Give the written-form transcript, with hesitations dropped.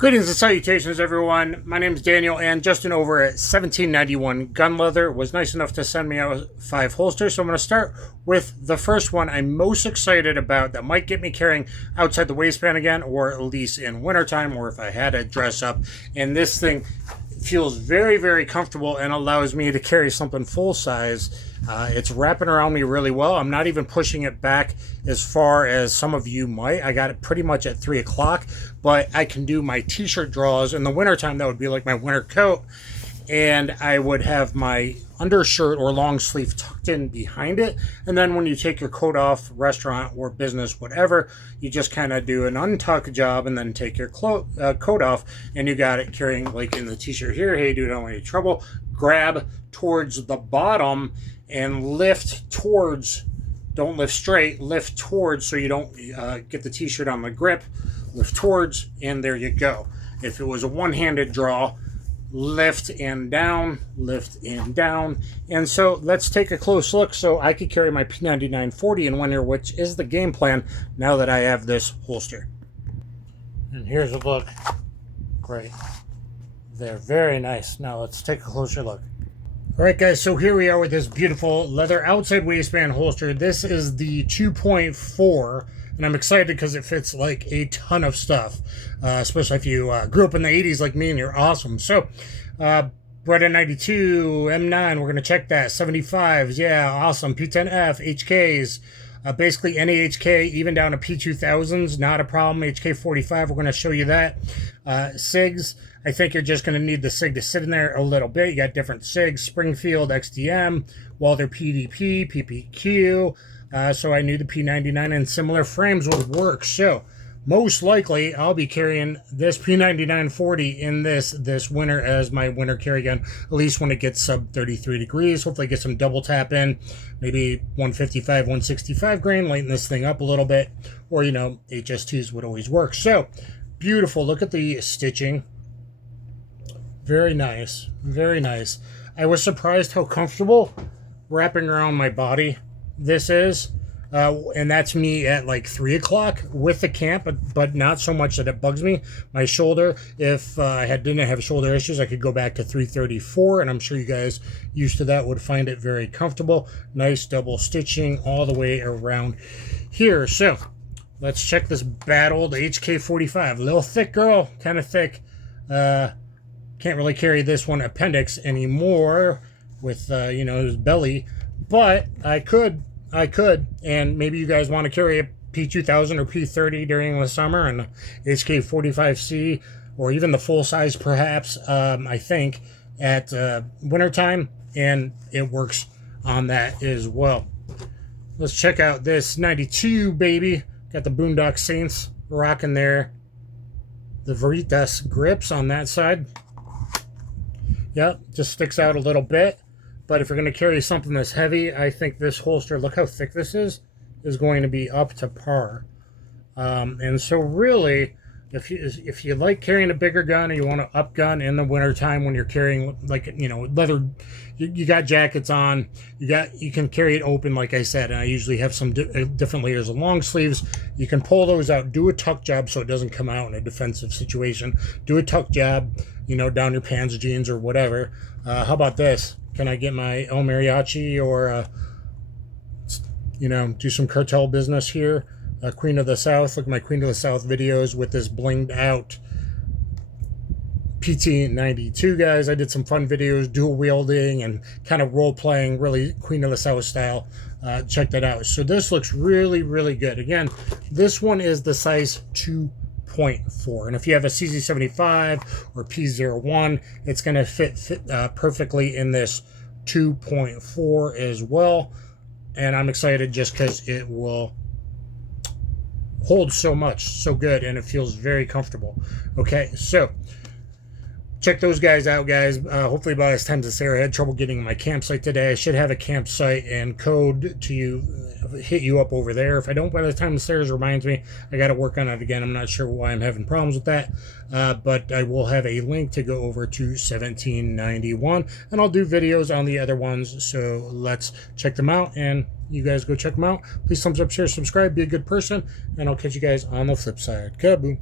Greetings and salutations, everyone. My name is Daniel, and Justin over at 1791 Gunleather was nice enough to send me out 5 holsters. So I'm going to start with the first one I'm most excited about that might get me carrying outside the waistband again, or at least in wintertime, or if I had to dress up. And this thing feels very, very comfortable and allows me to carry something full size. It's wrapping around me really well. I'm not even pushing it back as far as some of you might. I got it pretty much at 3 o'clock, but I can do my t-shirt draws. In the wintertime, that would be like my winter coat, and I would have my undershirt or long sleeve tucked in behind it. And then when you take your coat off, restaurant or business, whatever, you just kind of do an untuck job and then take your coat off, and you got it carrying like in the t-shirt here. Hey, dude, I don't want any trouble. Grab towards the bottom and lift towards. Don't lift straight, lift towards so you don't get the t-shirt on the grip. Lift towards, and there you go. If it was a one-handed draw, lift and down, lift and down. And so let's take a close look so I could carry my P9940 in winter, which is the game plan now that I have this holster. And here's a look. Great. They're very nice. Now let's take a closer look. Alright guys, so here we are with this beautiful leather outside waistband holster. This is the 2.4, and I'm excited because it fits like a ton of stuff, especially if you grew up in the 80s like me and you're awesome. So, Breda 92, M9, we're going to check that. 75s, yeah, awesome. P10F, HKs, basically any HK, even down to P2000s, not a problem. HK45, we're going to show you that. SIGs, I think you're just going to need the SIG to sit in there a little bit. You got different SIGs, Springfield, XDM, Walther PDP, PPQ. So I knew the P99 and similar frames would work. So most likely I'll be carrying this P9940 in this winter as my winter carry gun, at least when it gets sub 33 degrees. Hopefully get some double tap in, maybe 155, 165 grain, lighten this thing up a little bit, or you know, HS2s would always work. So beautiful. Look at the stitching. Very nice. Very nice. I was surprised how comfortable wrapping around my body this is. And that's me at like 3 o'clock with the camp, but not so much that it bugs me. My shoulder, if I didn't have shoulder issues, I could go back to 334, and I'm sure you guys used to that would find it very comfortable. Nice double stitching all the way around here. So let's check this bad old HK45. A little thick, girl, kind of thick. Can't really carry this one appendix anymore with, you know, his belly, but I could, and maybe you guys want to carry a P2000 or P30 during the summer and HK45C, or even the full size perhaps, I think, at wintertime, and it works on that as well. Let's check out this 92, baby. Got the Boondock Saints rocking there. The Veritas grips on that side. Yep, just sticks out a little bit. But if you're going to carry something that's heavy, I think this holster, look how thick this is going to be up to par. And so really, if you like carrying a bigger gun, or you want to up gun in the wintertime when you're carrying, like, you know, leather, you got jackets on, you can carry it open, like I said, and I usually have some different layers of long sleeves. You can pull those out, do a tuck job so it doesn't come out in a defensive situation. Do a tuck job, you know, down your pants, jeans, or whatever. How about this? Can I get my El Mariachi, or, you know, do some cartel business here? Queen of the South. Look at my Queen of the South videos with this blinged out PT92, guys. I did some fun videos, dual wielding and kind of role playing, really Queen of the South style. Check that out. So this looks really, really good. Again, this one is the size 2.4, and if you have a CZ75 or P01, it's going to fit perfectly in this 2.4 as well. And I'm excited just because it will hold so much, so good, and it feels very comfortable. Okay, so check those guys out, guys. Hopefully by this time to say, I had trouble getting my campsite today. I should have a campsite and code to hit you up over there. If I don't by the time the stairs reminds me, I got to work on it again. I'm not sure why I'm having problems with that, but I will have a link to go over to 1791, and I'll do videos on the other ones, so let's check them out, and you guys go check them out. Please thumbs up, share, subscribe, be a good person, and I'll catch you guys on the flip side. Kaboom.